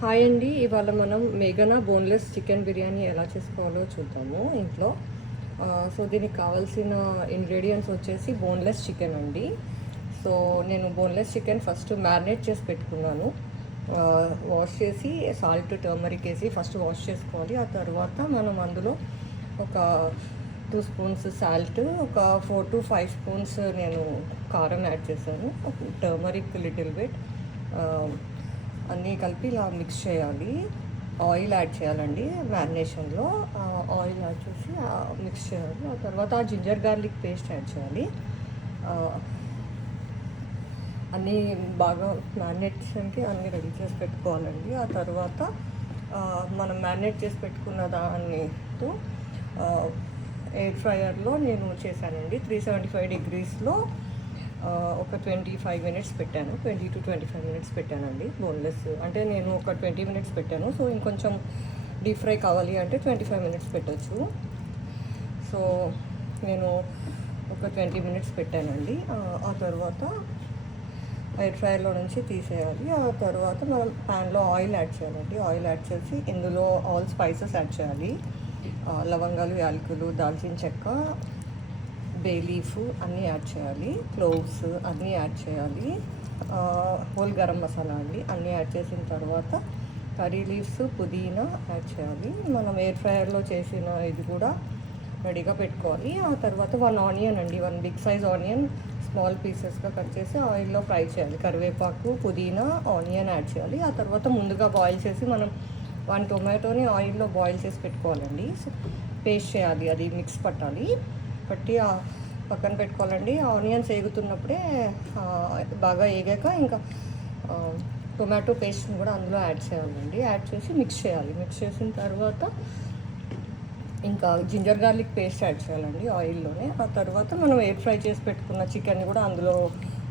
Hi అండి. ఇవాళ మనం మేఘనా బోన్లెస్ చికెన్ బిర్యానీ ఎలా చేసుకోవాలో చూద్దాము ఇంట్లో. సో దీనికి కావాల్సిన ఇంగ్రీడియంట్స్ వచ్చేసి బోన్లెస్ చికెన్ అండి. సో నేను బోన్లెస్ చికెన్ ఫస్ట్ మ్యారినేట్ చేసి పెట్టుకున్నాను. వాష్ చేసి సాల్ట్ టర్మరిక్ వేసి ఫస్ట్ వాష్ చేసుకోవాలి. ఆ తర్వాత మనం అందులో ఒక 2 స్పూన్స్ సాల్ట్, ఒక 4 to 5 స్పూన్స్ నేను కారం యాడ్ చేశాను, టర్మరిక్ లిటిల్ బిట్, అన్నీ కలిపి ఇలా మిక్స్ చేయాలి. ఆయిల్ యాడ్ చేయాలండి మ్యారినేషన్లో. ఆయిల్ యాడ్ చేసి మిక్స్ చేయాలి. ఆ తర్వాత జింజర్ గార్లిక్ పేస్ట్ యాడ్ చేయాలి. అన్నీ బాగా మ్యారినేషన్కి అన్నీ రెడీ చేసి పెట్టుకోవాలండి. ఆ తర్వాత మనం మ్యారినేట్ చేసి పెట్టుకున్న దానితో ఎయిర్ ఫ్రైయర్లో నేను చేశానండి. 375 degreesలో ఒక 25 minutes పెట్టాను. 20 to 25 minutes పెట్టానండి బోన్లెస్. అంటే నేను ఒక 20 minutes పెట్టాను. సో ఇంకొంచెం డీప్ ఫ్రై కావాలి అంటే 25 minutes పెట్టచ్చు. సో నేను ఒక 20 minutes పెట్టానండి. ఆ తర్వాత ఎయిర్ ఫ్రైయర్లో నుంచి తీసేయాలి. ఆ తర్వాత మనం ప్యాన్లో ఆయిల్ యాడ్ చేయాలండి. ఆయిల్ యాడ్ చేసి ఇందులో ఆల్ స్పైసెస్ యాడ్ చేయాలి. లవంగాలు, యాలకులు, దాల్చిన చెక్క, బే లీఫ్ అన్నీ యాడ్ చేయాలి. క్లోవ్స్ అన్నీ యాడ్ చేయాలి. హోల్ గరం మసాలా అండి అన్నీ యాడ్ చేసిన తర్వాత కర్రీ లీవ్స్, పుదీనా యాడ్ చేయాలి. మనం ఎయిర్ ఫ్రైయర్లో చేసిన ఇది కూడా రెడీగా పెట్టుకోవాలి. ఆ తర్వాత 1 ఆనియన్ అండి, 1 బిగ్ సైజ్ ఆనియన్ స్మాల్ పీసెస్గా కట్ చేసి ఆయిల్లో ఫ్రై చేయాలి. కరివేపాకు, పుదీనా, ఆనియన్ యాడ్ చేయాలి. ఆ తర్వాత ముందుగా బాయిల్ చేసి మనం 1 టొమాటోని ఆయిల్లో బాయిల్ చేసి పెట్టుకోవాలండి. పేస్ట్ చేయాలి, అది మిక్స్ పట్టి పక్కన పెట్టుకోవాలండి. ఆనియన్స్ వేగుతున్నప్పుడే బాగా వేగాక ఇంకా టొమాటో పేస్ట్ని కూడా అందులో యాడ్ చేయాలండి. యాడ్ చేసి మిక్స్ చేయాలి. మిక్స్ చేసిన తర్వాత ఇంకా జింజర్ గార్లిక్ పేస్ట్ యాడ్ చేయాలండి ఆయిల్లోనే. ఆ తర్వాత మనం ఎయిర్ ఫ్రై చేసి పెట్టుకున్న చికెన్ని కూడా అందులో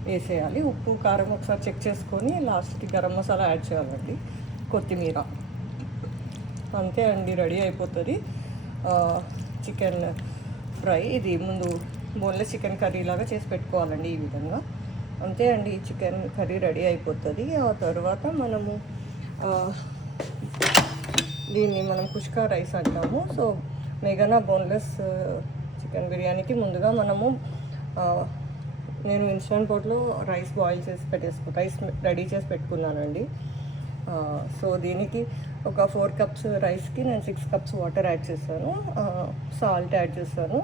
వేసేయాలి. ఉప్పు, కారం ఒకసారి చెక్ చేసుకొని లాస్ట్కి గరం మసాలా యాడ్ చేయాలండి, కొత్తిమీర. అంతే అండి, రెడీ అయిపోతుంది చికెన్ ఫ్రై. ఇది ముందు బోన్లెస్ చికెన్ కర్రీ లాగా చేసి పెట్టుకోవాలండి ఈ విధంగా. అంతే అండి, చికెన్ కర్రీ రెడీ అయిపోతుంది. ఆ తర్వాత మనము దీన్ని మనం కుష్కా రైస్ అంటాము. సో మేఘనా బోన్లెస్ చికెన్ బిర్యానీకి ముందుగా మనము నేను ఇన్స్టంట్ పాట్లో రైస్ బాయిల్ చేసి రైస్ రెడీ చేసి పెట్టుకున్నానండి. సో దీనికి ఒక 4 cups రైస్కి నేను 6 cups వాటర్ యాడ్ చేశాను. సాల్ట్ యాడ్ చేశాను,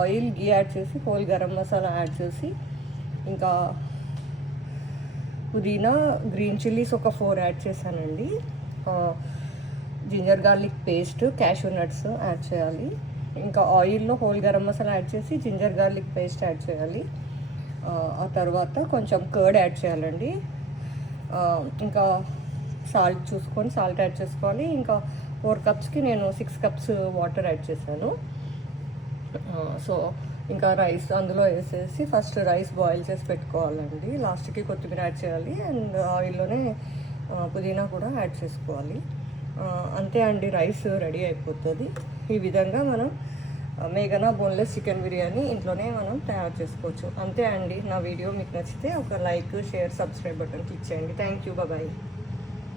ఆయిల్, గీ యాడ్ చేసి హోల్ గరం మసాలా యాడ్ చేసి ఇంకా పుదీనా, గ్రీన్ చిల్లీస్ ఒక 4 యాడ్ చేశానండి. Ginger garlic paste, cashew nuts add చేయాలి. ఇంకా ఆయిల్లో హోల్ గరం మసాలా యాడ్ చేసి జింజర్ గార్లిక్ పేస్ట్ యాడ్ చేయాలి. ఆ తర్వాత కొంచెం కర్డ్ యాడ్ చేయాలండి. ఇంకా సాల్ట్ చూసుకొని సాల్ట్ యాడ్ చేసుకోవాలి. ఇంకా 4 cupsకి నేను 6 cups వాటర్ యాడ్ చేశాను. సో ఇంకా రైస్ అందులో వేసేసి ఫస్ట్ రైస్ బాయిల్ చేసి పెట్టుకోవాలండి. లాస్ట్కి కొత్తిమీర యాడ్ చేయాలి అండ్ ఆయిల్లోనే పుదీనా కూడా యాడ్ చేసుకోవాలి. అంతే అండి, రైస్ రెడీ అయిపోతుంది. ఈ విధంగా మనం మేఘనా బోన్లెస్ చికెన్ బిర్యానీ ఇంట్లోనే మనం తయారు చేసుకోవచ్చు. అంతే అండి. నా వీడియో మీకు నచ్చితే ఒక like, share, subscribe button click చేయండి. Thank you, bye.